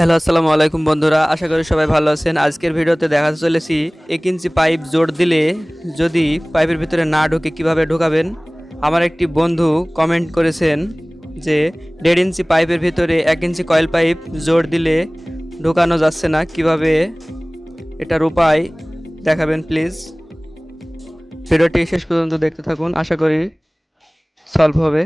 Hello, আসসালামু আলাইকুম বন্ধুরা। আশা করি সবাই ভালো আছেন। আজকের ভিডিওতে দেখাতে চলেছি 1 ইঞ্চি পাইপ জোড় দিলে যদি পাইপের ভিতরে না ঢোকে কিভাবে ঢোকাবেন। আমার একটি বন্ধু কমেন্ট করেছেন যে 1.5 ইঞ্চি পাইপের ভিতরে 1 ইঞ্চি কয়েল পাইপ জোড় দিলে ঢোকানো যাচ্ছে না, কিভাবে এটার উপায় দেখাবেন প্লিজ। ভিডিওটি শেষ পর্যন্ত দেখতে থাকুন, আশা করি সলভ হবে।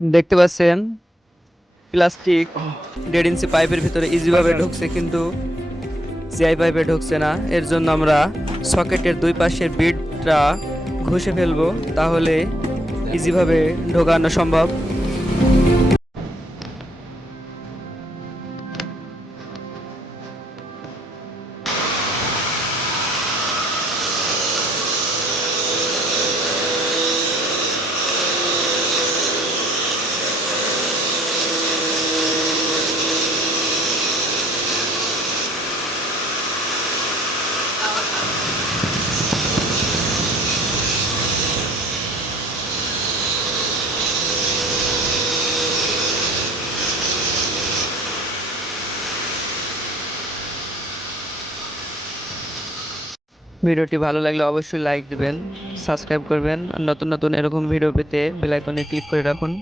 দেখতে পাচ্ছেন প্লাস্টিক 1.5 ইঞ্চি পাইপের ভিতরে ইজিভাবে ঢুকছে, কিন্তু জিআই পাইপে ঢুকছে না। এর জন্য আমরা সকেটের দুই পাশের বিটটা ঘষে ফেলবো, তাহলে ইজিভাবে ঢোকানো সম্ভব। ভিডিওটি ভালো লাগলে অবশ্যই লাইক দিবেন, সাবস্ক্রাইব করবেন, আর নতুন নতুন এরকম ভিডিও পেতে বেল আইকনে ক্লিক করে রাখুন।